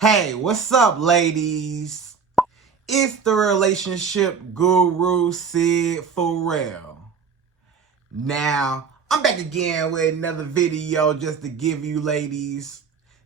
Hey, what's up, ladies? It's the relationship guru, Sydd Ferrell. Now, I'm back again with another video just to give you ladies.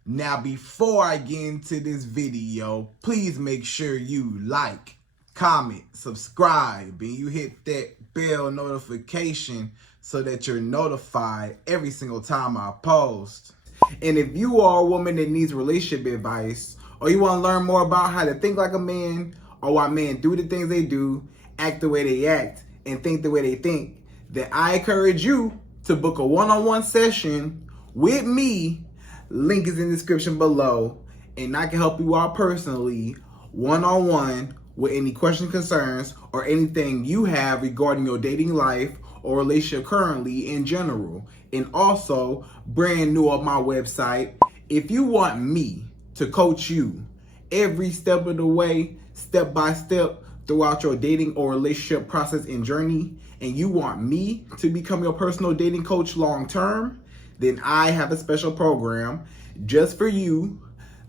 Now, before I get into this video, please make sure you like, comment, subscribe, and you hit that bell notification so that you're notified every single time I post. And if you are a woman that needs relationship advice, or you want to learn more about how to think like a man, or why men do the things they do, act the way they act, and think the way they think, then I encourage you to book a one-on-one session with me. Link is in the description below, and I can help you out personally, one-on-one, with any questions, concerns, or anything you have regarding your dating life or relationship currently in general. And also, brand new on my website, if you want me to coach you every step of the way, step by step, throughout your dating or relationship process and journey, and you want me to become your personal dating coach long term, then I have a special program just for you.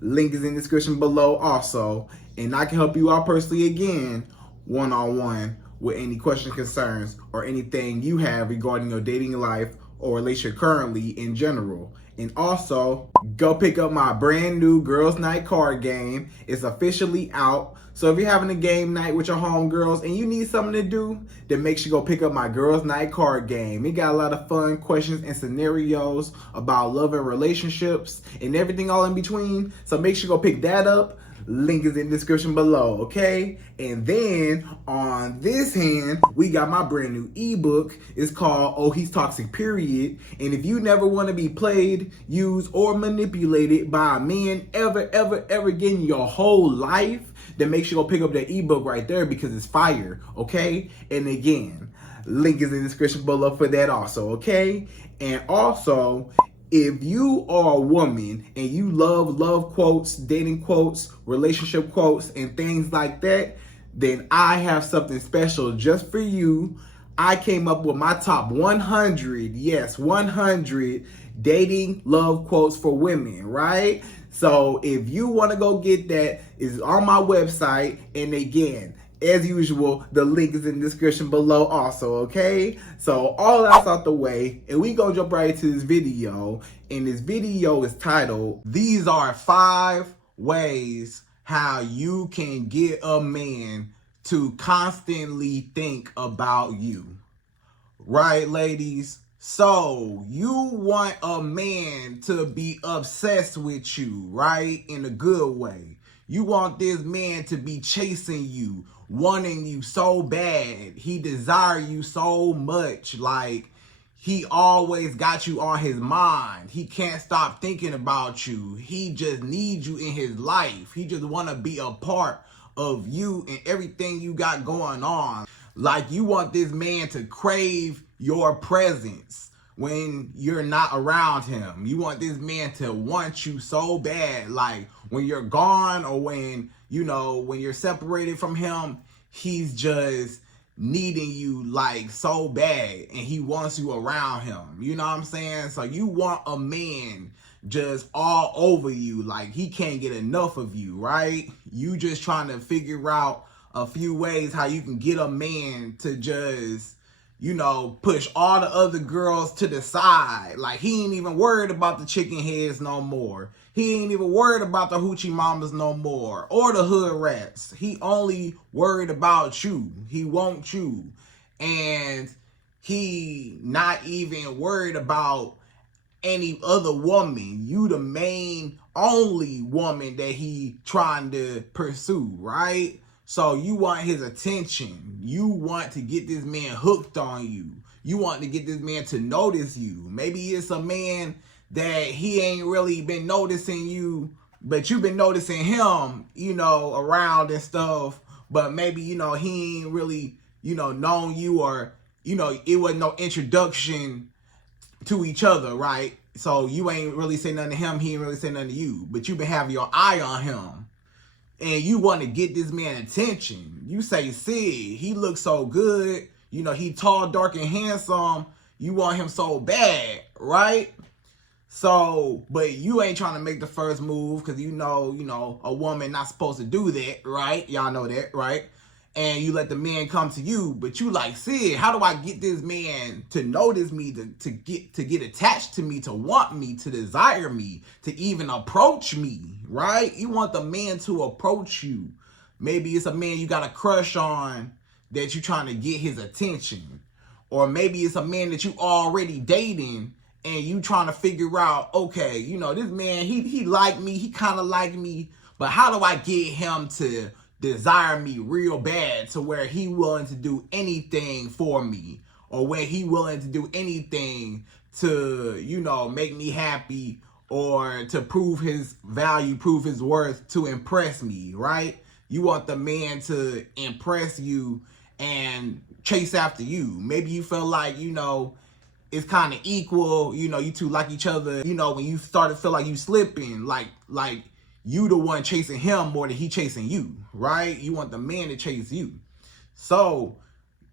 Link is in the description below also, and I can help you out personally again, one-on-one, with any questions, concerns, or anything you have regarding your dating life or relationship currently in general. And also, go pick up my brand new Girls Night card game. It's officially out. So if you're having a game night with your homegirls and you need something to do, then make sure you go pick up my Girls Night card game. It got a lot of fun questions and scenarios about love and relationships and everything all in between. So make sure you go pick that up. Link is in the description below, okay? And then on this hand, we got my brand new ebook. It's called Oh He's Toxic Period. And if you never want to be played, used, or manipulated by a man ever again in your whole life, then make sure you go pick up that ebook right there because it's fire, okay? And again, link is in the description below for that also, okay? And also, if you are a woman and you love quotes, dating quotes, relationship quotes, and things like that, then I have something special just for you. I came up with my top 100, yes, 100 dating love quotes for women, right? So if you want to go get that, it's on my website. And again, as usual, the link is in the description below also, okay? So all that's out the way, and we gonna jump right into this video. And this video is titled, These Are 5 Ways How You Can Get a Man to Constantly Think About You. Right, ladies? So you want a man to be obsessed with you, right? In a good way. You want this man to be chasing you, wanting you so bad. He desire you so much. Like, he always got you on his mind. He can't stop thinking about you. He just needs you in his life. He just want to be a part of you and everything you got going on. Like, you want this man to crave your presence when you're not around him. You want this man to want you so bad. Like, when you're gone or when you're separated from him, he's just needing you like so bad and he wants you around him. You know what I'm saying? So you want a man just all over you. Like, he can't get enough of you, right? You just trying to figure out a few ways how you can get a man to just, push all the other girls to the side. Like, he ain't even worried about the chicken heads no more. He ain't even worried about the hoochie mamas no more or the hood rats. He only worried about you. He wants you. And he not even worried about any other woman. You the main only woman that he trying to pursue, right? So you want his attention. You want to get this man hooked on you. You want to get this man to notice you. Maybe it's a man that he ain't really been noticing you, but you've been noticing him, around and stuff. But maybe, he ain't really, known you, or, it wasn't no introduction to each other, right? So you ain't really say nothing to him. He ain't really say nothing to you. But you been having your eye on him. And you want to get this man attention. You say, Sid, he looks so good. He tall, dark, and handsome. You want him so bad, right? So, but you ain't trying to make the first move because you know, a woman not supposed to do that, right? Y'all know that, right? And you let the man come to you, but you like, Syd, how do I get this man to notice me, to get attached to me, to want me, to desire me, to even approach me, right? You want the man to approach you. Maybe it's a man you got a crush on that you trying to get his attention. Or maybe it's a man that you already dating and you trying to figure out, okay, you know, this man, he like me, he kind of like me, but how do I get him to desire me real bad to where he willing to do anything for me, or where he willing to do anything to, you know, make me happy, or to prove his value, prove his worth, to impress me, right? You want the man to impress you and chase after you. Maybe you feel like, you know, it's kind of equal, you know, you two like each other, you know, when you start to feel like you slipping, like you the one chasing him more than he chasing you, right? You want the man to chase you. So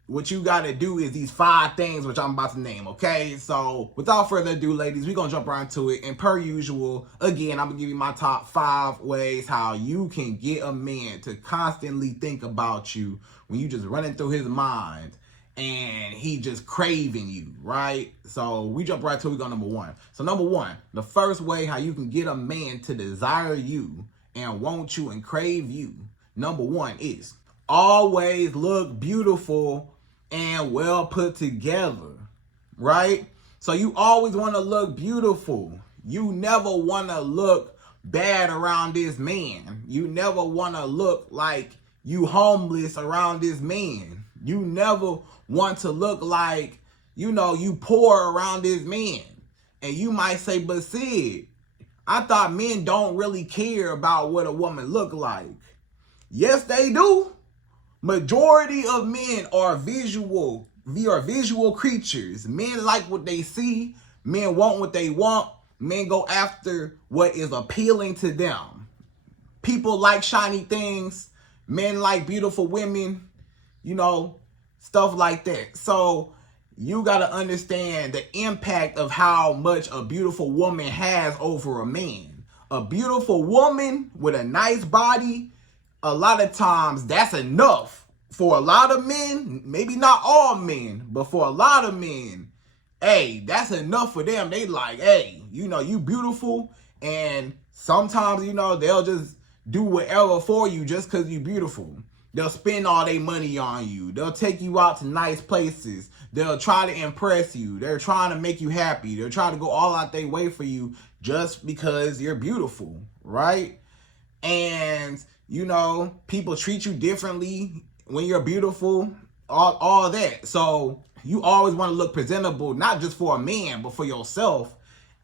what you got to do is these 5 things, which I'm about to name, okay? So without further ado, ladies, we're going to jump right into it. And per usual, again, I'm going to give you my top 5 ways how you can get a man to constantly think about you when you just running through his mind and he just craving you, right? So we jump right to it. We go number 1. So number 1, the first way how you can get a man to desire you and want you and crave you, number 1 is always look beautiful and well put together, right? So you always want to look beautiful. You never want to look bad around this man. You never want to look like you homeless around this man. You never want to look like, you know, you poor around this man. And you might say, but Syd, I thought men don't really care about what a woman look like. Yes, they do. Majority of men are visual. We are visual creatures. Men like what they see. Men want what they want. Men go after what is appealing to them. People like shiny things. Men like beautiful women. You know, stuff like that. So you got to understand the impact of how much a beautiful woman has over a man. A beautiful woman with a nice body, a lot of times that's enough for a lot of men. Maybe not all men, but for a lot of men, hey, that's enough for them. They like, hey, you know, you beautiful. And sometimes, you know, they'll just do whatever for you just because you beautiful. They'll spend all their money on you. They'll take you out to nice places. They'll try to impress you. They're trying to make you happy. They're trying to go all out their way for you just because you're beautiful, right? And, you know, people treat you differently when you're beautiful, all that. So you always want to look presentable, not just for a man, but for yourself.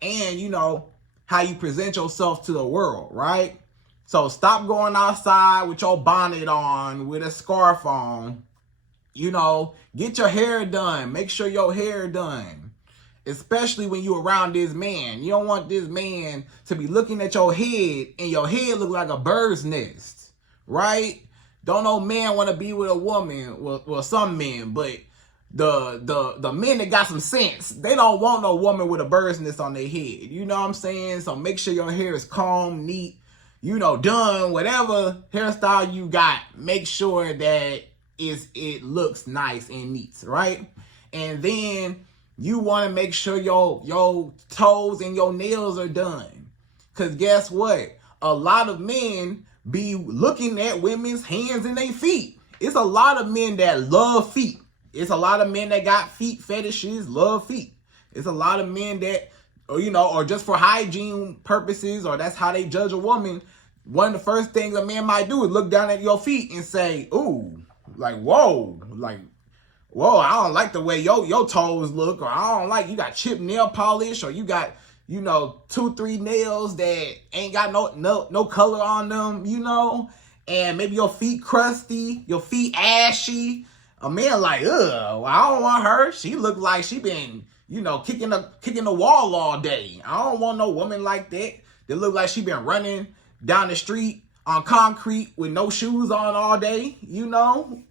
And, you know, how you present yourself to the world, right? So stop going outside with your bonnet on, with a scarf on. You know, get your hair done. Make sure your hair done. Especially when you're around this man. You don't want this man to be looking at your head and your head look like a bird's nest, right? Don't no man want to be with a woman. Well, some men, but the men that got some sense, they don't want no woman with a bird's nest on their head. You know what I'm saying? So make sure your hair is combed, neat, you know, done, whatever hairstyle you got, make sure that it looks nice and neat, right? And then you want to make sure your toes and your nails are done. Because guess what? A lot of men be looking at women's hands and their feet. It's a lot of men that love feet. It's a lot of men that got feet fetishes, love feet. It's a lot of men that, or, you know, or just for hygiene purposes, or that's how they judge a woman. One of the first things a man might do is look down at your feet and say, ooh, like, whoa, I don't like the way your toes look, or I don't like, you got chipped nail polish, or you got, you know, 2-3 nails that ain't got no color on them, you know, and maybe your feet crusty, your feet ashy. A man like, ugh, well, I don't want her. She look like she been, you know, kicking the wall all day. I don't want no woman like that. That look like she been running down the street on concrete with no shoes on all day, you know?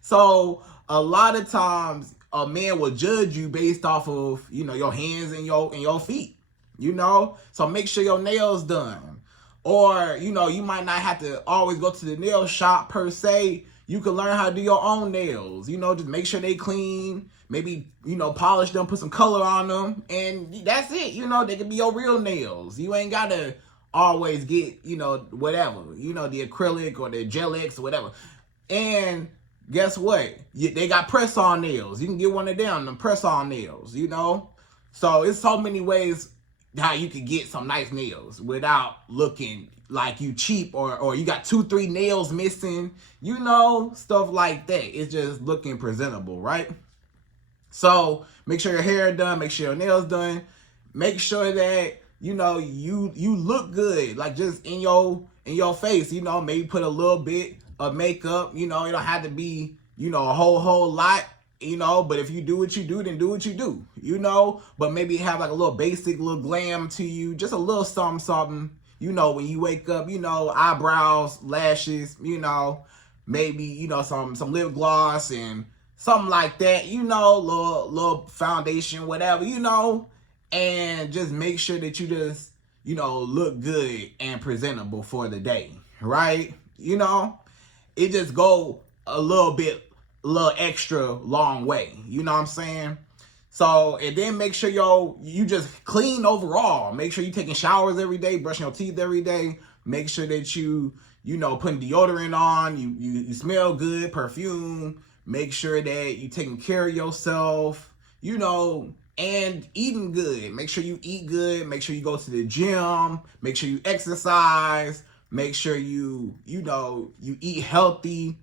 So a lot of times a man will judge you based off of, you know, your hands and your feet. you know? So make sure your nails done. Or, you know, you might not have to always go to the nail shop per se. You can learn how to do your own nails. You know, just make sure they clean. Maybe, you know, polish them, put some color on them. And that's it. You know, they can be your real nails. You ain't got to always get, you know, whatever. You know, the acrylic or the Gel X or whatever. And guess what? They got press-on nails. You can get one of them press-on nails, you know? So it's so many ways how you can get some nice nails without looking like you cheap or you got 2-3 nails missing, you know, stuff like that. It's just looking presentable, right? So make sure your hair done, make sure your nails done, make sure that, you know, you look good, like just in your face, you know, maybe put a little bit of makeup, you know, it don't have to be, you know, a whole lot, you know, but if you do what you do, then do what you do, you know, but maybe have like a little basic little glam to you, just a little something, you know, when you wake up, you know, eyebrows, lashes, you know, maybe, you know, some lip gloss and something like that, you know, little foundation, whatever, you know, and just make sure that you just, you know, look good and presentable for the day, right? You know, it just go a little extra long way. You know what I'm saying? So, and then make sure you just clean overall. Make sure you taking showers every day, brushing your teeth every day. Make sure that you know, putting deodorant on. You smell good, perfume. Make sure that you taking care of yourself, you know, and eating good. Make sure you eat good. Make sure you go to the gym. Make sure you exercise. Make sure you eat healthy,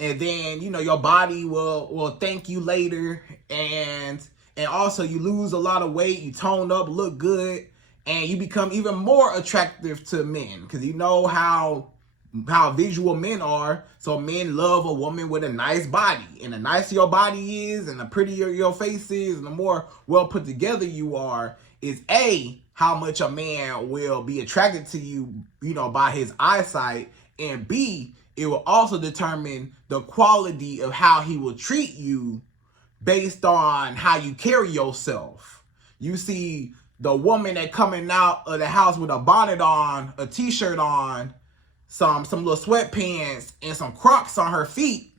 and then, you know, your body will thank you later. And also you lose a lot of weight, you tone up, look good, and you become even more attractive to men, because you know how visual men are. So men love a woman with a nice body, and the nicer your body is and the prettier your face is and the more well put together you are, is how much a man will be attracted to you, you know, by his eyesight, and B, it will also determine the quality of how he will treat you based on how you carry yourself. You see, the woman that coming out of the house with a bonnet on, a t-shirt on, some little sweatpants, and some Crocs on her feet,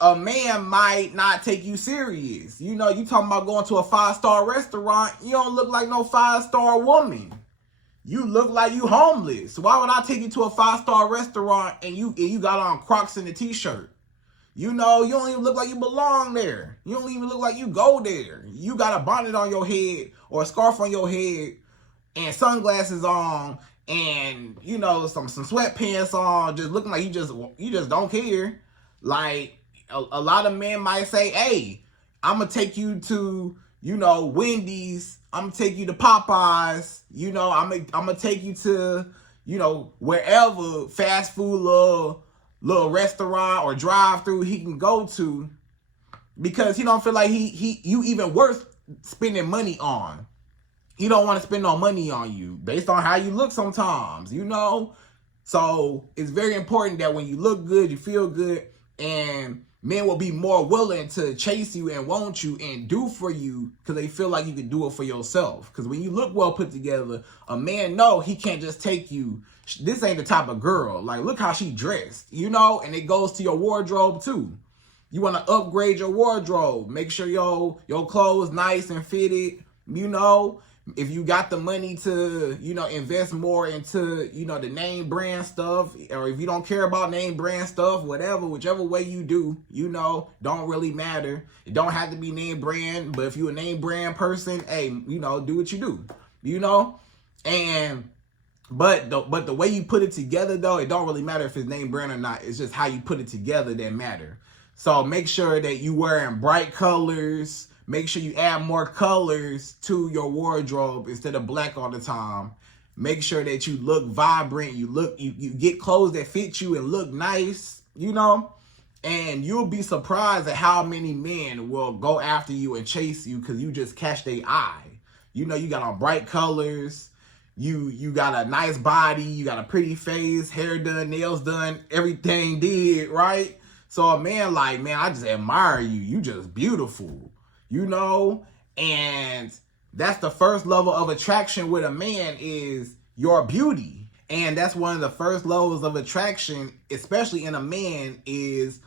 a man might not take you serious. You know, you talking about going to a 5-star restaurant, you don't look like no 5-star woman. You look like you homeless. Why would I take you to a 5-star restaurant and you got on Crocs and a t-shirt? You know, you don't even look like you belong there. You don't even look like you go there. You got a bonnet on your head or a scarf on your head and sunglasses on and, you know, some sweatpants on, just looking like you just don't care. Like, a lot of men might say, hey, I'm going to take you to, you know, Wendy's. I'm going to take you to Popeyes. You know, I'm going to take you to, you know, wherever fast food little restaurant or drive-through he can go to, because he don't feel like you even worth spending money on. He don't want to spend no money on you based on how you look sometimes, you know? So it's very important that when you look good, you feel good, and men will be more willing to chase you and want you and do for you because they feel like you can do it for yourself. Because when you look well put together, a man know he can't just take you. This ain't the type of girl. Like, look how she dressed, you know? And it goes to your wardrobe too. You want to upgrade your wardrobe. Make sure your clothes nice and fitted, you know? If you got the money to, you know, invest more into, you know, the name brand stuff, or if you don't care about name brand stuff, whichever way you do, you know, don't really matter. It don't have to be name brand, but if you a name brand person, hey, you know, do what you do, you know? And, but the way you put it together though, it don't really matter if it's name brand or not. It's just how you put it together that matter. So make sure that you wearing bright colors. Make sure you add more colors to your wardrobe instead of black all the time. Make sure that you look vibrant. You get clothes that fit you and look nice, you know? And you'll be surprised at how many men will go after you and chase you because you just catch their eye. You know, you got on bright colors. You got a nice body. You got a pretty face, hair done, nails done, everything did, right? So a man like, man, I just admire you. You just beautiful. You know, and That's the first level of attraction with a man, is your beauty. And that's one of the first levels of attraction, especially in a man, is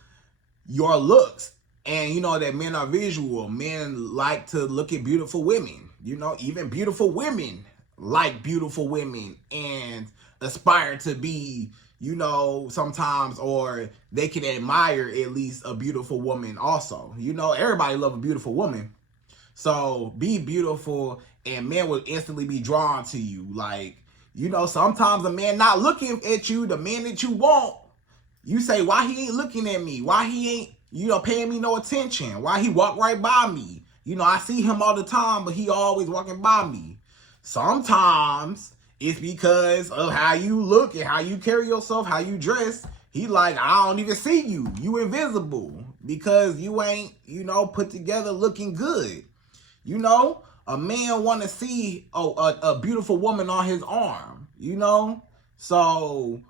your looks. And you know that men are visual. Men like to look at beautiful women. You know, even beautiful women like beautiful women and aspire to be, you know, sometimes, or they can admire at least a beautiful woman also. You know, everybody love a beautiful woman. So be beautiful and men will instantly be drawn to you. Like, you know, sometimes a man not looking at you, the man that you want, you say, why he ain't looking at me? Why he ain't, you know, paying me no attention? Why he walk right by me? You know, I see him all the time, but he always walking by me. Sometimes it's because of how you look and how you carry yourself, how you dress. He like, I don't even see you. You invisible because you ain't, you know, put together looking good. You know, a man want to see a beautiful woman on his arm, you know? So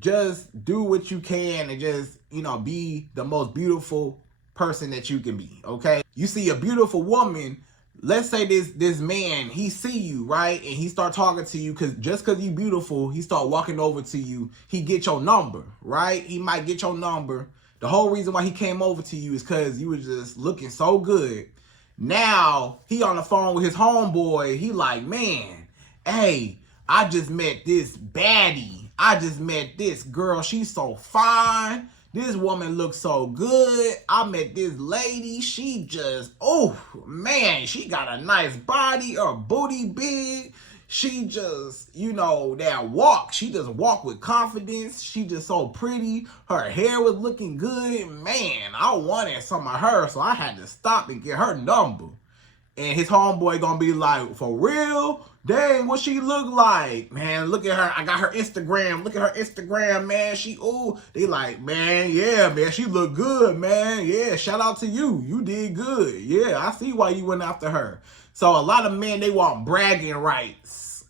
just do what you can and just, you know, be the most beautiful person that you can be, okay? You see a beautiful woman, let's say this man, he see you, right? And he start talking to you just because you beautiful, he start walking over to you, he get your number, right? He might get your number. The whole reason why he came over to you is because you were just looking so good. Now, he on the phone with his homeboy. He like, man, hey, I just met this baddie. I just met this girl. She's so fine. This woman looks so good. I met this lady. She just, oh, man, she got a nice body. Her booty big. She just, you know, that walk. She just walk with confidence. She just so pretty. Her hair was looking good. Man, I wanted some of her, so I had to stop and get her number. And his homeboy gonna be like, for real? Dang, what she look like? Man, look at her. I got her Instagram. Look at her Instagram, man. She, ooh. They like, man, yeah, man, she look good, man. Yeah, shout out to you. You did good. Yeah, I see why you went after her. So a lot of men, they want bragging rights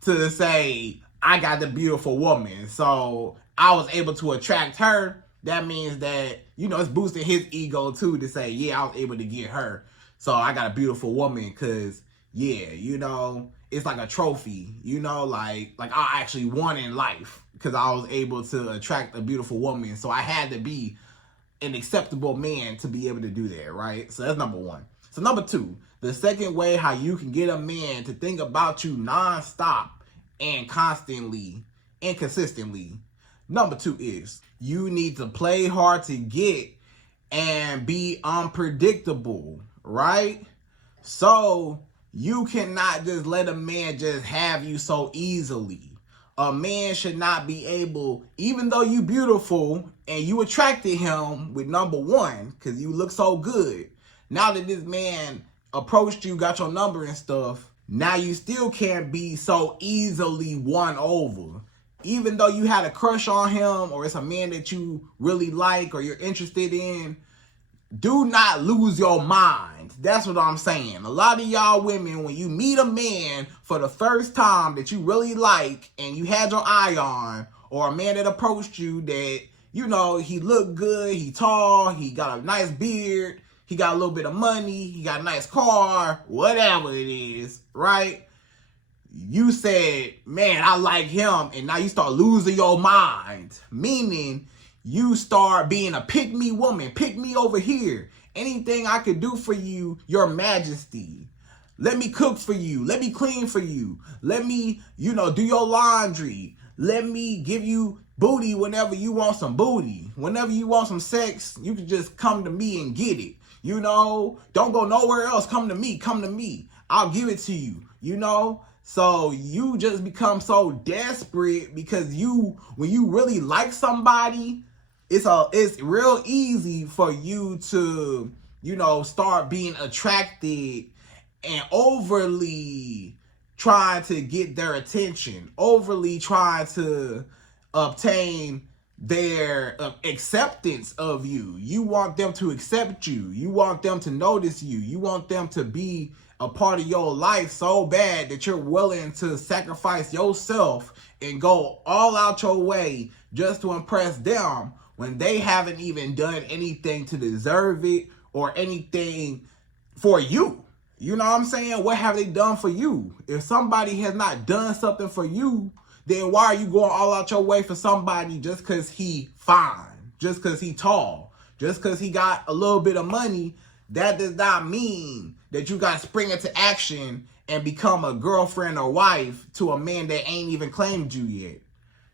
to say, I got the beautiful woman. So I was able to attract her. That means that, you know, it's boosting his ego too to say, yeah, I was able to get her. So I got a beautiful woman because, yeah, you know, it's like a trophy, you know, like I actually won in life because I was able to attract a beautiful woman. So I had to be an acceptable man to be able to do that, right? So that's number one. So number two, the second way how you can get a man to think about you nonstop and constantly and consistently, number two is you need to play hard to get and be unpredictable, right? So you cannot just let a man just have you so easily. A man should not be able, even though you beautiful and you attracted him with number one because you look so good. Now that this man approached you, got your number and stuff, now you still can't be so easily won over. Even though you had a crush on him or it's a man that you really like or you're interested in, do not lose your mind. That's what I'm saying. A lot of y'all women, when you meet a man for the first time that you really like and you had your eye on, or a man that approached you that, you know, he looked good, he tall, he got a nice beard, he got a little bit of money, he got a nice car, whatever it is, right? You said, man, I like him, and now you start losing your mind. Meaning, you start being a pick-me woman. Pick me over here. Anything I could do for you, your majesty. Let me cook for you. Let me clean for you. Let me, you know, do your laundry. Let me give you booty whenever you want some booty. Whenever you want some sex, you can just come to me and get it. You know, don't go nowhere else. Come to me. Come to me. I'll give it to you. You know? So you just become so desperate because when you really like somebody, it's real easy for you to, you know, start being attracted and overly trying to get their attention, overly trying to obtain their acceptance of you. You want them to accept you. You want them to notice you. You want them to be a part of your life so bad that you're willing to sacrifice yourself and go all out your way just to impress them when they haven't even done anything to deserve it or anything for you. You know what I'm saying? What have they done for you? If somebody has not done something for you, then why are you going all out your way for somebody just because he fine, just because he tall, just because he got a little bit of money? That does not mean that you got to spring into action and become a girlfriend or wife to a man that ain't even claimed you yet.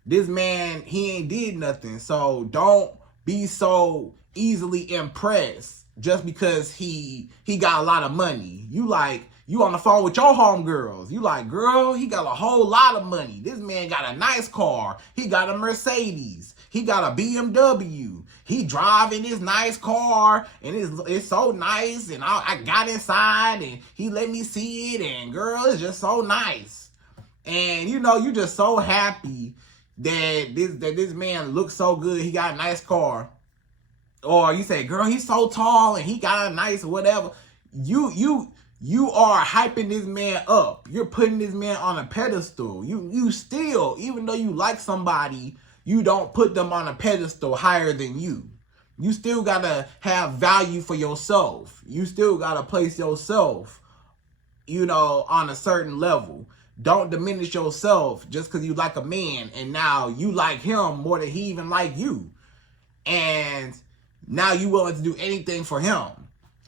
This man, he ain't did nothing. So don't be so easily impressed just because he got a lot of money. You on the phone with your homegirls. You like, girl, he got a whole lot of money. This man got a nice car. He got a Mercedes. He got a BMW. He driving this nice car, and it's so nice. And I got inside, and he let me see it. And girl, it's just so nice. And you know, you just so happy that this man looks so good. He got a nice car. Or you say, girl, he's so tall and he got a nice whatever. You are hyping this man up. You're putting this man on a pedestal. You still, even though you like somebody, you don't put them on a pedestal higher than you. You still gotta have value for yourself. You still gotta place yourself, you know, on a certain level. Don't diminish yourself just because you like a man and now you like him more than he even like you. And now you willing to do anything for him.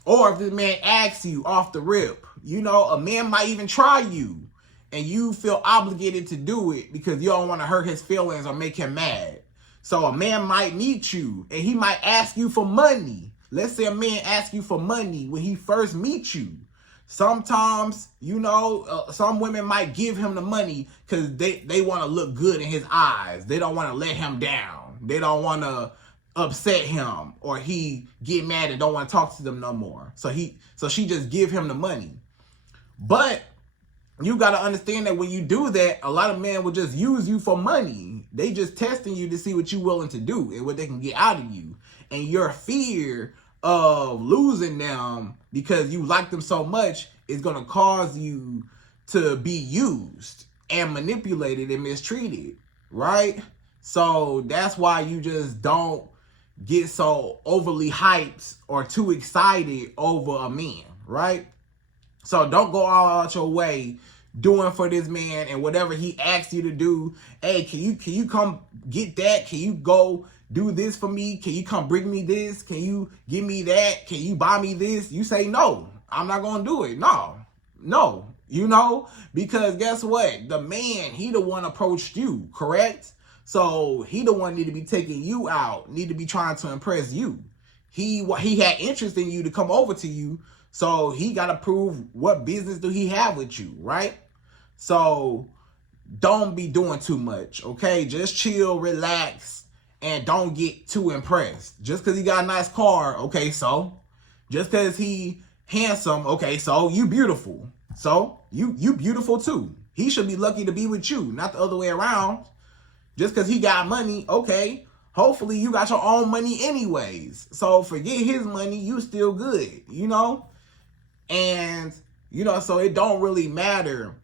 Or if this man asks you off the rip, you know, a man might even try you and you feel obligated to do it because you don't want to hurt his feelings or make him mad. So a man might meet you and he might ask you for money. Let's say a man asks you for money when he first meets you. Sometimes, you know, some women might give him the money because they want to look good in his eyes. They don't want to let him down. They don't want to upset him or he get mad and don't want to talk to them no more. So she just give him the money. But you got to understand that when you do that, a lot of men will just use you for money. They just testing you to see what you willing to do and what they can get out of you. And your fear of losing them because you like them so much is going to cause you to be used and manipulated and mistreated, right? So that's why you just don't get so overly hyped or too excited over a man, right? So don't go all out your way doing for this man and whatever he asks you to do. Hey, can you come get that? Can you go do this for me? Can you come bring me this? Can you give me that? Can you buy me this? You say, no, I'm not going to do it. No, you know, because guess what? The man, he the one approached you, correct? So he the one need to be taking you out, need to be trying to impress you. He had interest in you to come over to you, so he got to prove what business do he have with you, right? So don't be doing too much, okay? Just chill, relax, and don't get too impressed. Just because he got a nice car, okay, so. Just because he handsome, okay, so you beautiful. So you beautiful too. He should be lucky to be with you, not the other way around. Just because he got money, okay, hopefully you got your own money anyways. So forget his money, you still good, you know? And, you know, so it don't really matter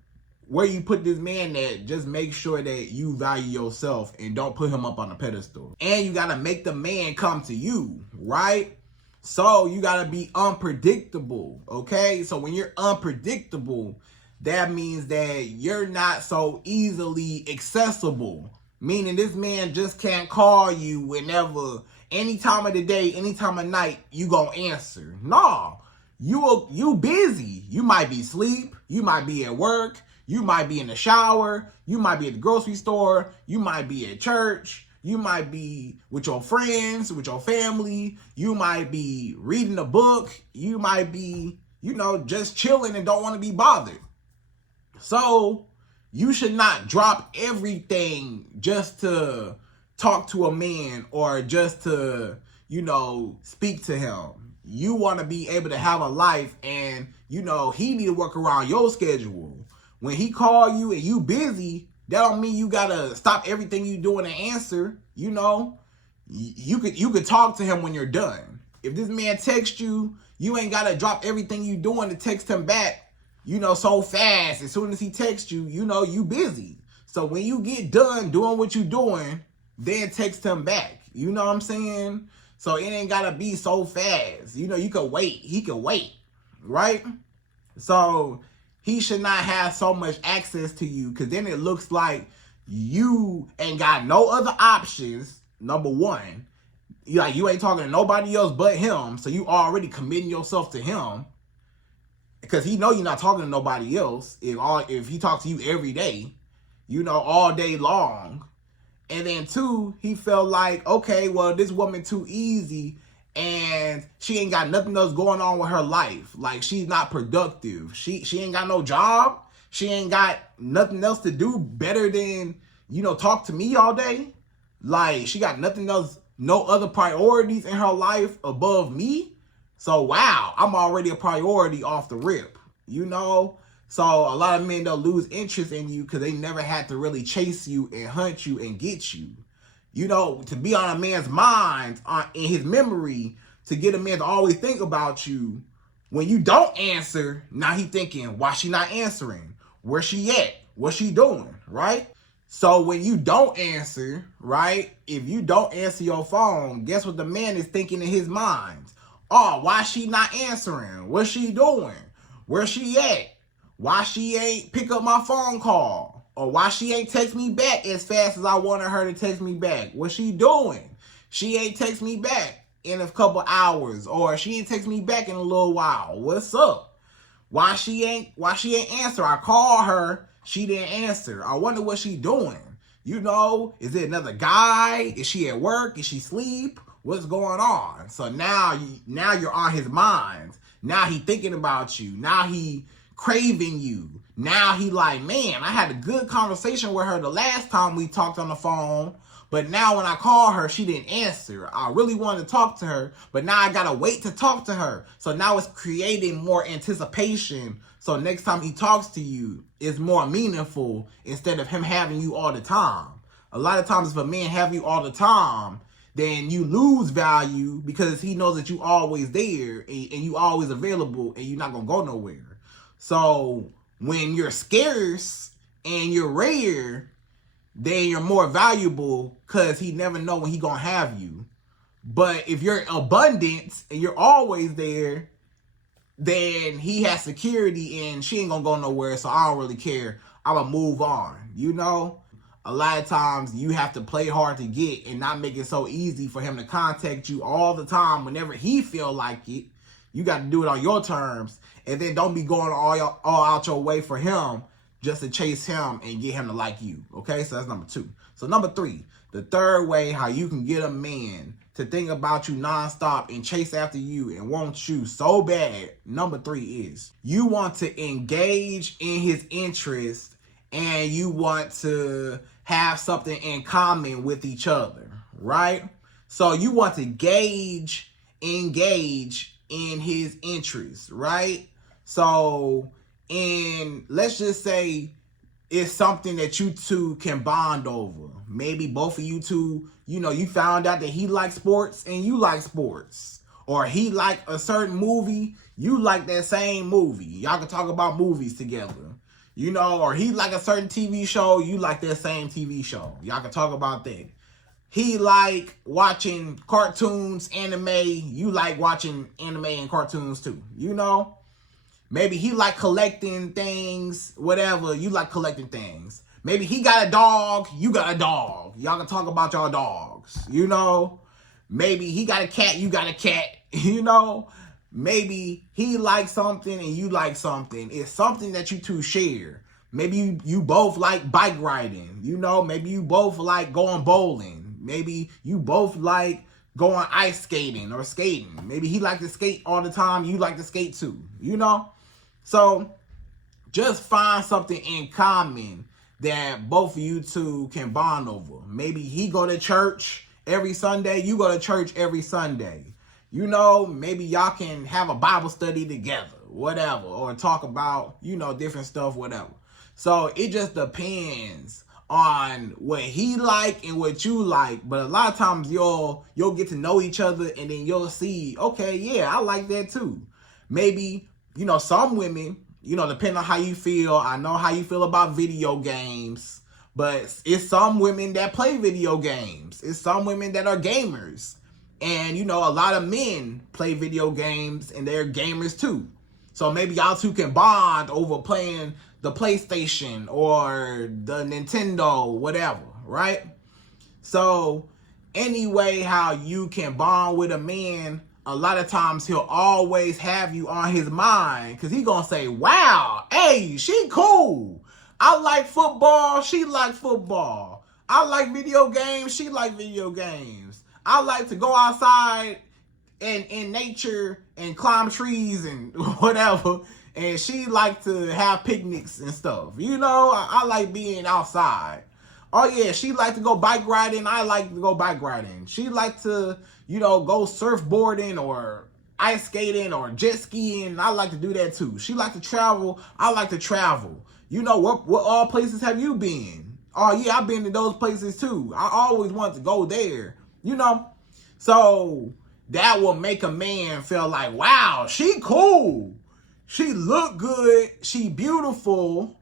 where you put this man at. Just make sure that you value yourself and don't put him up on a pedestal. And you got to make the man come to you, right? So you got to be unpredictable, okay? So when you're unpredictable, that means that you're not so easily accessible. Meaning this man just can't call you whenever, any time of the day, any time of night, you gonna answer. No, you busy. You might be asleep. You might be at work. You might be in the shower. You might be at the grocery store. You might be at church. You might be with your friends, with your family. You might be reading a book. You might be, you know, just chilling and don't want to be bothered. So you should not drop everything just to talk to a man or just to, you know, speak to him. You want to be able to have a life and, you know, he need to work around your schedule. When he call you and you busy, that don't mean you got to stop everything you doing and answer. You know, you could talk to him when you're done. If this man texts you, you ain't got to drop everything you doing to text him back, you know, so fast. As soon as he texts you, you know, you busy. So when you get done doing what you doing, then text him back. You know what I'm saying? So it ain't got to be so fast. You know, you could wait. He could wait, right? So he should not have so much access to you, because then it looks like you ain't got no other options, number one. Like, you ain't talking to nobody else but him, so you already committing yourself to him, because he know you're not talking to nobody else if he talks to you every day, all day long. And then two, he felt like, okay, well, this woman too easy, and she ain't got nothing else going on with her life. Like, she's not productive. She ain't got no job. She ain't got nothing else to do better than, talk to me all day. Like, she got nothing else, no other priorities in her life above me. So, wow, I'm already a priority off the rip, So a lot of men, they'll lose interest in you because they never had to really chase you and hunt you and get you. To be on a man's mind, in his memory, to get a man to always think about you. When you don't answer, now he thinking, why she not answering? Where she at? What she doing, right? So when you don't answer, right? If you don't answer your phone, guess what the man is thinking in his mind? Oh, why she not answering? What's she doing? Where she at? Why she ain't pick up my phone call? Or why she ain't text me back as fast as I wanted her to text me back? What's she doing? She ain't text me back in a couple hours, or she ain't text me back in a little while. What's up? Why she ain't answer? I called her, she didn't answer. I wonder what she doing. Is it another guy? Is she at work? Is she asleep? What's going on? So now you're on his mind. Now he thinking about you. Now he craving you. Now he like, man, I had a good conversation with her the last time we talked on the phone, but now when I call her, she didn't answer. I really wanted to talk to her, but now I gotta wait to talk to her. So now it's creating more anticipation. So next time he talks to you, it's more meaningful instead of him having you all the time. A lot of times if a man have you all the time, then you lose value because he knows that you always there and you always available and you're not gonna go nowhere. So when you're scarce and you're rare, then you're more valuable because he never know when he gonna have you. But if you're abundant and you're always there, then he has security and she ain't gonna go nowhere, so I don't really care. I'm gonna move on, A lot of times you have to play hard to get and not make it so easy for him to contact you all the time whenever he feel like it. You got to do it on your terms, and then don't be going all out your way for him just to chase him and get him to like you. Okay, so that's number two. So number three, the third way how you can get a man to think about you nonstop and chase after you and want you so bad. Number three is you want to engage in his interest and you want to have something in common with each other, right? So you want to engage in his interests, right? So, let's just say it's something that you two can bond over. Maybe both of you two, you found out that he likes sports and you like sports. Or he like a certain movie, you like that same movie. Y'all can talk about movies together. Or he like a certain TV show, you like that same TV show. Y'all can talk about that. He like watching cartoons, anime, you like watching anime and cartoons too, Maybe he like collecting things, whatever, you like collecting things. Maybe he got a dog, you got a dog. Y'all can talk about y'all dogs, Maybe he got a cat, you got a cat, Maybe he likes something and you like something. It's something that you two share. Maybe you both like bike riding, Maybe you both like going bowling. Maybe you both like going ice skating or skating. Maybe he like to skate all the time, you like to skate too, So just find something in common that both of you two can bond over. Maybe he go to church every Sunday, you go to church every Sunday. Maybe y'all can have a Bible study together, whatever, or talk about, different stuff, whatever. So it just depends on what he like and what you like. But a lot of times you'll get to know each other and then you'll see, okay, yeah, I like that too. Maybe, some women, depending on how you feel, I know how you feel about video games, but it's some women that play video games. It's some women that are gamers. And, a lot of men play video games and they're gamers too. So maybe y'all two can bond over playing the PlayStation or the Nintendo, whatever, right? So anyway, how you can bond with a man, a lot of times he'll always have you on his mind because he gonna say, wow, hey, she cool. I like football, she like football. I like video games, she like video games. I like to go outside and in nature and climb trees and whatever. And she like to have picnics and stuff. You know, I like being outside. Oh yeah, she like to go bike riding. I like to go bike riding. She like to, go surfboarding or ice skating or jet skiing. I like to do that too. She like to travel. I like to travel. What all places have you been? Oh yeah, I've been to those places too. I always wanted to go there. So that will make a man feel like, wow, she cool. She look good. She beautiful.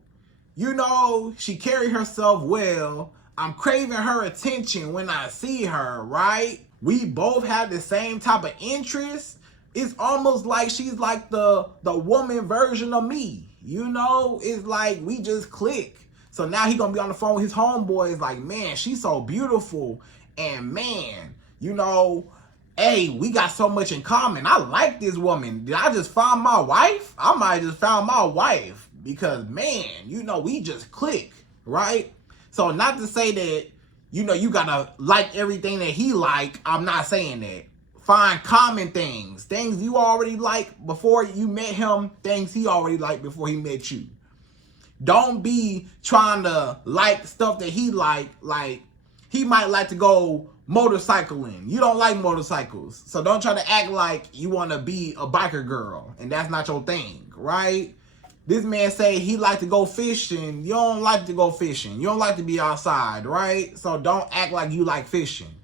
She carry herself well. I'm craving her attention when I see her, right? We both have the same type of interests. It's almost like she's like the woman version of me. It's like we just click. So now he gonna be on the phone with his homeboys like, man, she's so beautiful. And man, hey, we got so much in common. I like this woman. Did I just find my wife? I might just found my wife. Because, man, we just click, right? So not to say that, you gotta like everything that he like. I'm not saying that. Find common things. Things you already like before you met him. Things he already liked before he met you. Don't be trying to like stuff that he like. Like, he might like to go motorcycling. You don't like motorcycles. So don't try to act like you want to be a biker girl. And that's not your thing, right? This man say he like to go fishing. You don't like to go fishing. You don't like to be outside, right? So don't act like you like fishing.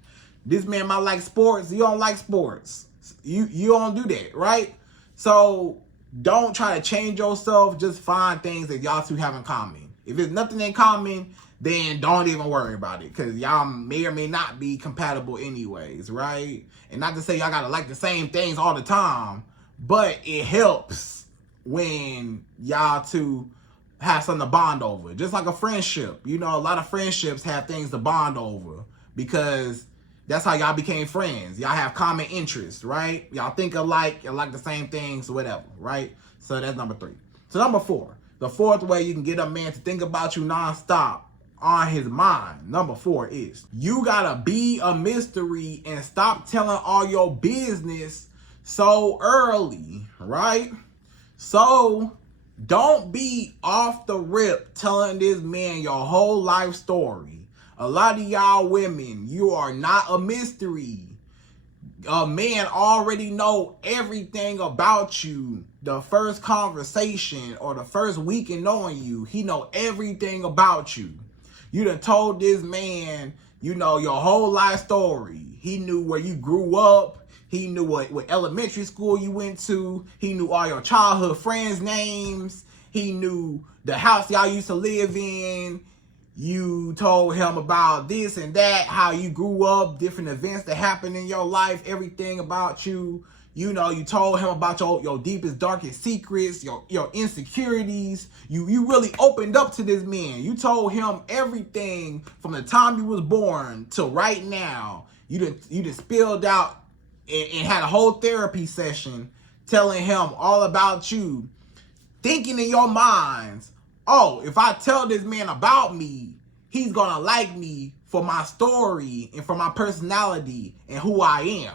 This man might like sports. You don't like sports. You don't do that, right? So don't try to change yourself. Just find things that y'all two have in common. If it's nothing in common, then don't even worry about it. Because y'all may or may not be compatible anyways, right? And not to say y'all got to like the same things all the time. But it helps when y'all two have something to bond over. Just like a friendship. A lot of friendships have things to bond over because that's how y'all became friends. Y'all have common interests, right? Y'all think alike, y'all like the same things, whatever, right? So that's number 3. So number 4, the fourth way you can get a man to think about you nonstop on his mind. Number 4 is you gotta be a mystery and stop telling all your business so early, right? So don't be off the rip telling this man your whole life story. A lot of y'all women, you are not a mystery. A man already know everything about you. The first conversation or the first week in knowing you, he know everything about you. You done told this man, your whole life story. He knew where you grew up. He knew what elementary school you went to. He knew all your childhood friends' names. He knew the house y'all used to live in. You told him about this and that, how you grew up, different events that happened in your life, everything about you. You told him about your deepest, darkest secrets, your insecurities. You really opened up to this man. You told him everything from the time you was born till right now. You just spilled out and had a whole therapy session telling him all about you, thinking in your minds, oh, if I tell this man about me, he's gonna like me for my story and for my personality and who I am.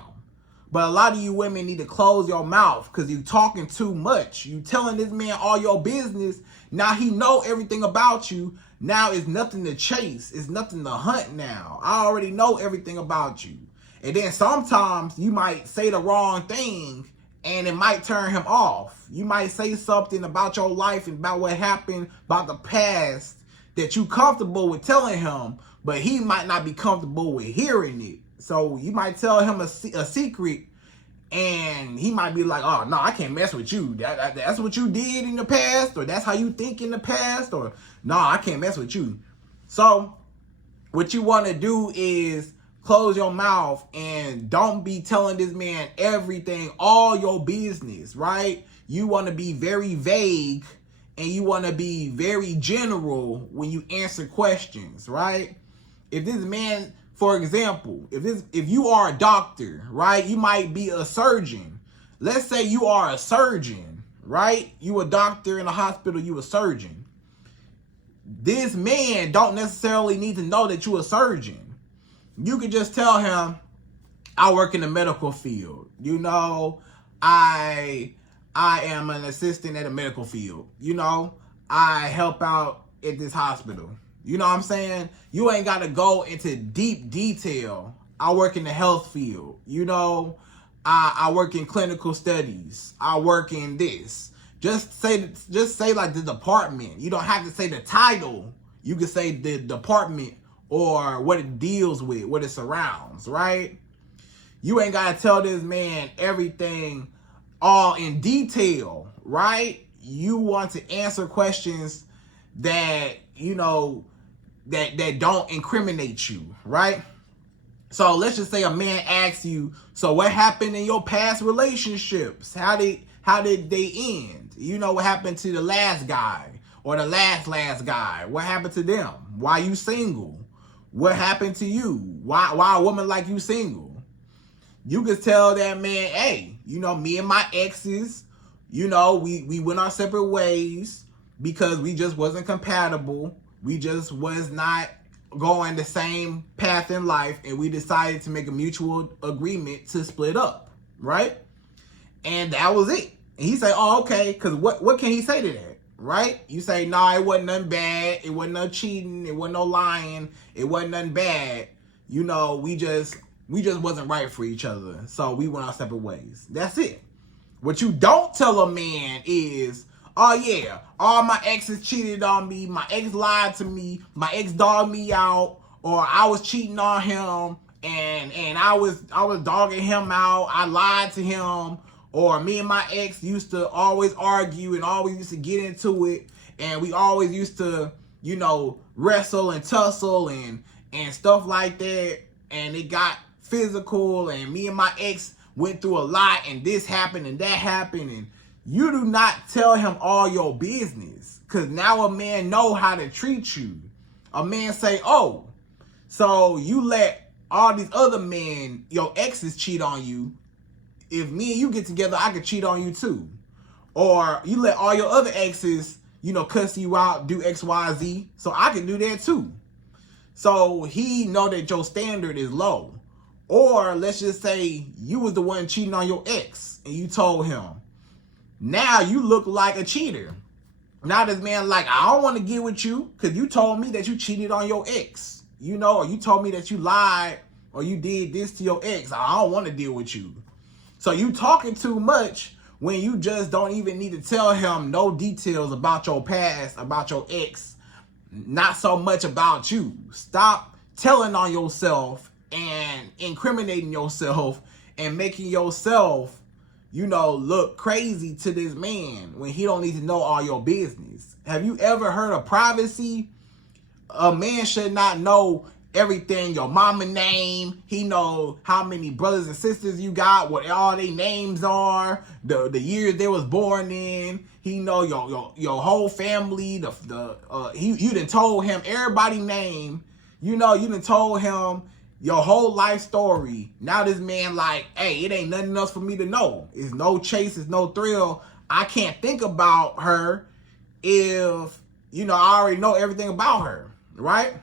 But a lot of you women need to close your mouth because you talking too much. You telling this man all your business. Now he know everything about you. Now it's nothing to chase. It's nothing to hunt now. I already know everything about you. And then sometimes you might say the wrong thing and it might turn him off. You might say something about your life and about what happened, about the past that you comfortable with telling him, but he might not be comfortable with hearing it. So you might tell him a secret and he might be like, oh, no, I can't mess with you. That's what you did in the past, or that's how you think in the past, or no, I can't mess with you. So what you want to do is close your mouth and don't be telling this man everything, all your business, right? you want to be very vague and you want to be very general when you answer questions, right? If this man, for example, if you are a doctor, right, you might be a surgeon. Let's say you are a surgeon, right? You a doctor in a hospital, you a surgeon. This man don't necessarily need to know that you a surgeon. You could just tell him, I work in the medical field. You know, I am an assistant at a medical field. You know, I help out at this hospital. You know what I'm saying? You ain't got to go into deep detail. I work in the health field. You know, I work in clinical studies. I work in this. Just say like the department. You don't have to say the title. You can say the department or what it deals with, what it surrounds, right? You ain't got to tell this man everything all in detail, right? You want to answer questions that, you know, that don't incriminate you, right? So let's just say a man asks you, so what happened in your past relationships? How did they end? You know, what happened to the last guy or the last guy? What happened to them? Why you single? What happened to you? Why a woman like you single? You could tell that man, hey, you know, me and my exes, you know, we went our separate ways because we just wasn't compatible. We just was not going the same path in life, and we decided to make a mutual agreement to split up, right? And that was it. And he said, oh, okay, because what can he say to that, right? You say, nah, it wasn't nothing bad. It wasn't no cheating. It wasn't no lying. It wasn't nothing bad. You know, we just wasn't right for each other. So we went our separate ways. That's it. What you don't tell a man is, oh yeah, all my exes cheated on me. My ex lied to me. My ex dogged me out. Or I was cheating on him and I was dogging him out. I lied to him. Or me and my ex used to always argue and always used to get into it. And we always used to, you know, wrestle and tussle and stuff like that. And it got physical, and me and my ex went through a lot, and this happened and that happened, and you do not tell him all your business, because now a man know how to treat you. A man say, oh, so you let all these other men, your exes, cheat on you. If me and you get together, I could cheat on you too. Or you let all your other exes, you know, cuss you out, do X, Y, Z, so I can do that too. So he know that your standard is low. Or let's just say you was the one cheating on your ex and you told him. Now you look like a cheater. Now this man like, I don't want to get with you because you told me that you cheated on your ex. You know, or you told me that you lied or you did this to your ex. I don't want to deal with you. So you talking too much when you just don't even need to tell him no details about your past, about your ex. Not so much about you. Stop telling on yourself and incriminating yourself and making yourself, you know, look crazy to this man when he don't need to know all your business. Have you ever heard of privacy? A man should not know everything, your mama name. He know how many brothers and sisters you got, what all their names are, the years they was born in. He know your whole family. You done told him everybody's name. You know, you done told him your whole life story. Now this man like, hey, it ain't nothing else for me to know. It's no chase, it's no thrill. I can't think about her if, you know, I already know everything about her, right?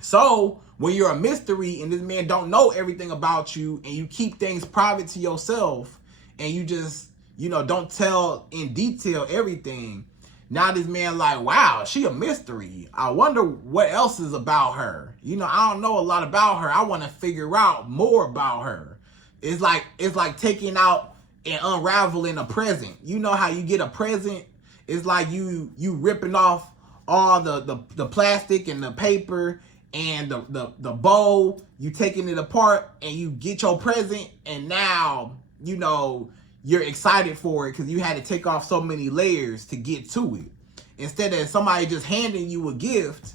So when you're a mystery and this man don't know everything about you and you keep things private to yourself and you just, you know, don't tell in detail everything, now this man like, wow, she a mystery. I wonder what else is about her. You know, I don't know a lot about her. I want to figure out more about her. It's like taking out and unraveling a present. You know how you get a present? It's like you ripping off all the plastic and the paper and the bowl. You taking it apart and you get your present, and now, you know, you're excited for it because you had to take off so many layers to get to it. Instead of somebody just handing you a gift,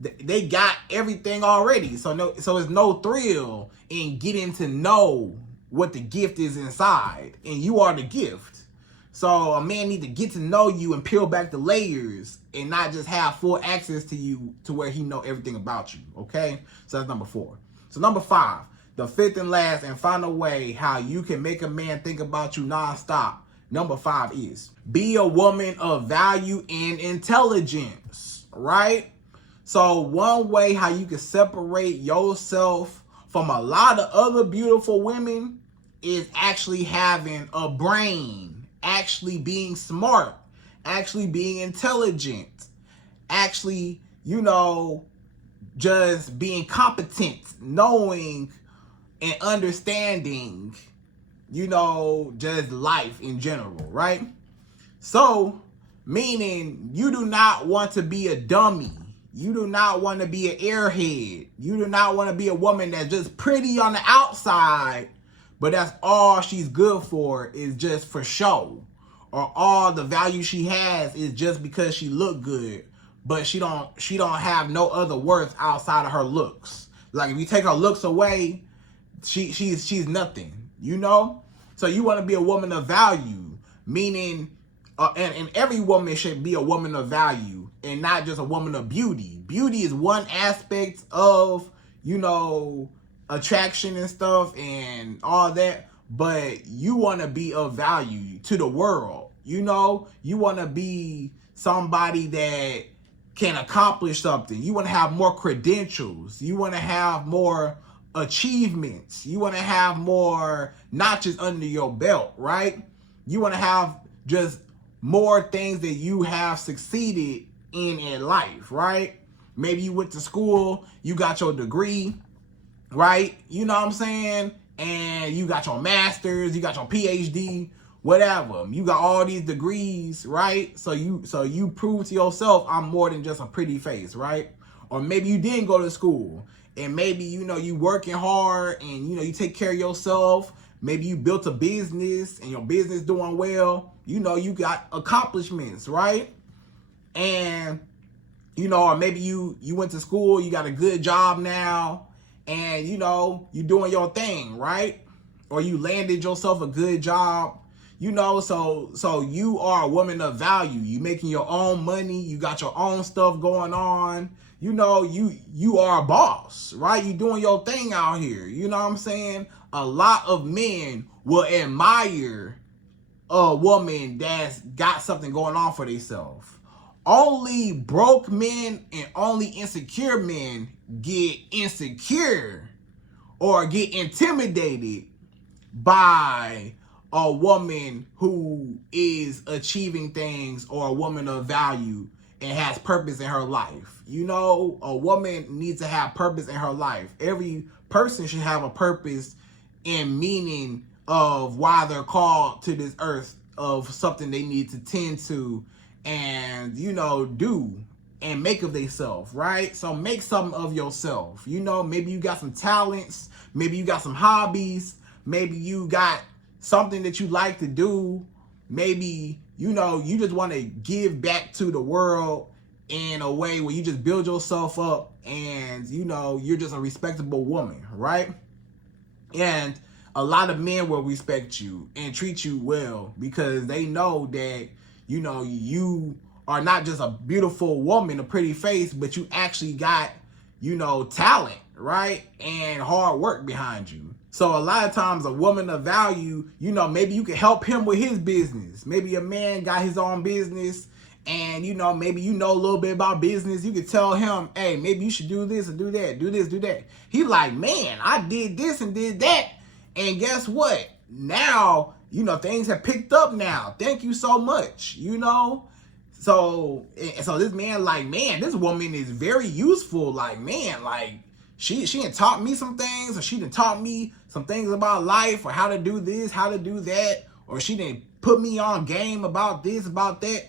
they got everything already. So it's no thrill in getting to know what the gift is inside. And you are the gift. So a man need to get to know you and peel back the layers and not just have full access to you to where he know everything about you, okay? So that's number 4. So number 5, the fifth and last and final way how you can make a man think about you nonstop. Number 5 is be a woman of value and intelligence, right? So one way how you can separate yourself from a lot of other beautiful women is actually having a brain. Actually being smart, actually being intelligent, actually, just being competent, knowing and understanding, just life in general, right? So, meaning you do not want to be a dummy. You do not want to be an airhead. You do not want to be a woman that's just pretty on the outside, but that's all she's good for is just for show. Or all the value she has is just because she look good, but she don't have no other worth outside of her looks. Like if you take her looks away, she's nothing, So you want to be a woman of value, meaning and every woman should be a woman of value and not just a woman of beauty. Beauty is one aspect of, attraction and stuff and all that, but you want to be of value to the world. You want to be somebody that can accomplish something. You want to have more credentials. You want to have more achievements. You want to have more notches under your belt, right? You want to have just more things that you have succeeded in life, right? Maybe you went to school, you got your degree, right? You know what I'm saying? And you got your master's, you got your PhD, whatever. You got all these degrees, right? So you prove to yourself I'm more than just a pretty face, right? Or maybe you didn't go to school and maybe, you working hard and, you take care of yourself. Maybe you built a business and your business doing well. You got accomplishments, right? And, or maybe you went to school, you got a good job now. And, you doing your thing, right? Or you landed yourself a good job, so you are a woman of value. You making your own money. You got your own stuff going on. You are a boss, right? You doing your thing out here. You know what I'm saying? A lot of men will admire a woman that's got something going on for themselves. Only broke men and only insecure men get insecure or get intimidated by a woman who is achieving things or a woman of value and has purpose in her life. A woman needs to have purpose in her life. Every person should have a purpose and meaning of why they're called to this earth, of something they need to tend to and, do and make of themselves, right? So make something of yourself. Maybe you got some talents. Maybe you got some hobbies. Maybe you got something that you like to do. Maybe, you just want to give back to the world in a way where you just build yourself up and, you're just a respectable woman, right? And a lot of men will respect you and treat you well because they know that, you are not just a beautiful woman, a pretty face, but you actually got, talent, right? And hard work behind you. So a lot of times a woman of value, maybe you can help him with his business. Maybe a man got his own business and, maybe a little bit about business. You could tell him, hey, maybe you should do this and do that, do this, do that. He like, man, I did this and did that. And guess what? Now, things have picked up now. Thank you so much, So this man like, man, this woman is very useful. Like, man, like she done taught me some things, or she done taught me some things about life, or how to do this, how to do that, or she done put me on game about this, about that.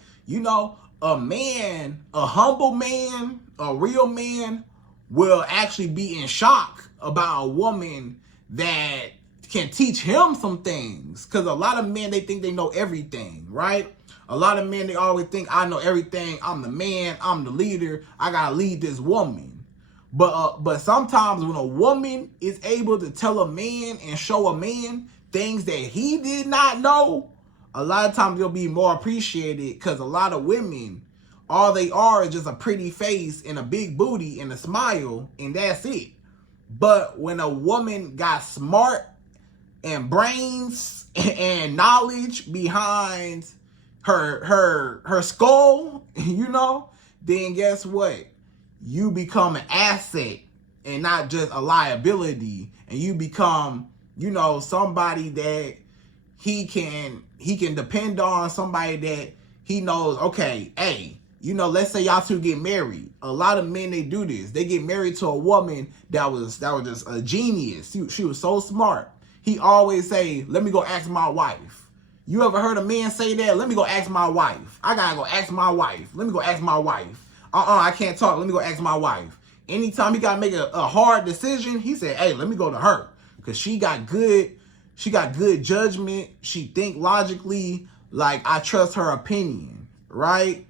A man, a humble man, a real man will actually be in shock about a woman that can teach him some things. Because a lot of men, they think they know everything, right? A lot of men, they always think, I know everything. I'm the man. I'm the leader. I got to lead this woman. But sometimes when a woman is able to tell a man and show a man things that he did not know, a lot of times you'll be more appreciated because a lot of women, all they are is just a pretty face and a big booty and a smile, and that's it. But when a woman got smart and brains and knowledge behind her skull, you know, then guess what? You become an asset and not just a liability, and you become, you know, somebody that he can depend on, somebody that he knows, okay, hey, you know, let's say y'all two get married. A lot of men, they do this. They get married to a woman that was just a genius. She was so smart. He always say, let me go ask my wife. You ever heard a man say that? Let me go ask my wife. I gotta go ask my wife. Let me go ask my wife. I can't talk. Let me go ask my wife. Anytime he gotta make a hard decision, he said, hey, let me go to her. Because she got good judgment. She think logically. Like, I trust her opinion, right?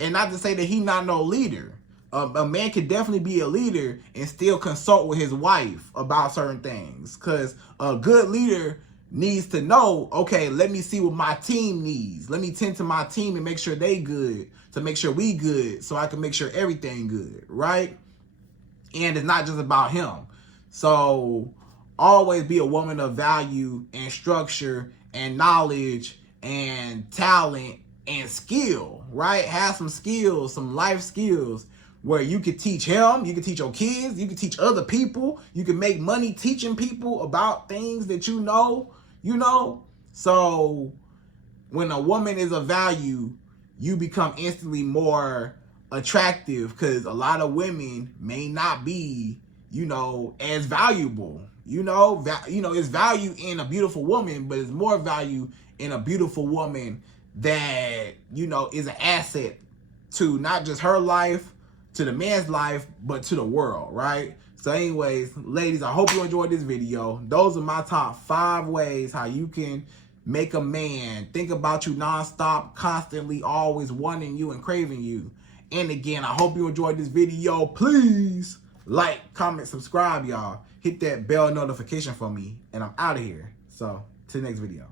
And not to say that he not no leader. A man can definitely be a leader and still consult with his wife about certain things. Because a good leader needs to know, okay, let me see what my team needs. Let me tend to my team and make sure they good, to make sure we good, so I can make sure everything good, right? And it's not just about him. So always be a woman of value and structure and knowledge and talent and skill, right? Have some skills, some life skills where you could teach him, you can teach your kids, you can teach other people, you can make money teaching people about things that you know. So when a woman is of value, you become instantly more attractive because a lot of women may not be, you know, as valuable. It's value in a beautiful woman, but it's more value in a beautiful woman that, you know, is an asset to not just her life, to the man's life, but to the world, right? So anyways, ladies, I hope you enjoyed this video. Those are my top 5 ways how you can make a man think about you nonstop, constantly, always wanting you and craving you. And again, I hope you enjoyed this video. Please like, comment, subscribe, y'all. Hit that bell notification for me, and I'm out of here. So, to the next video.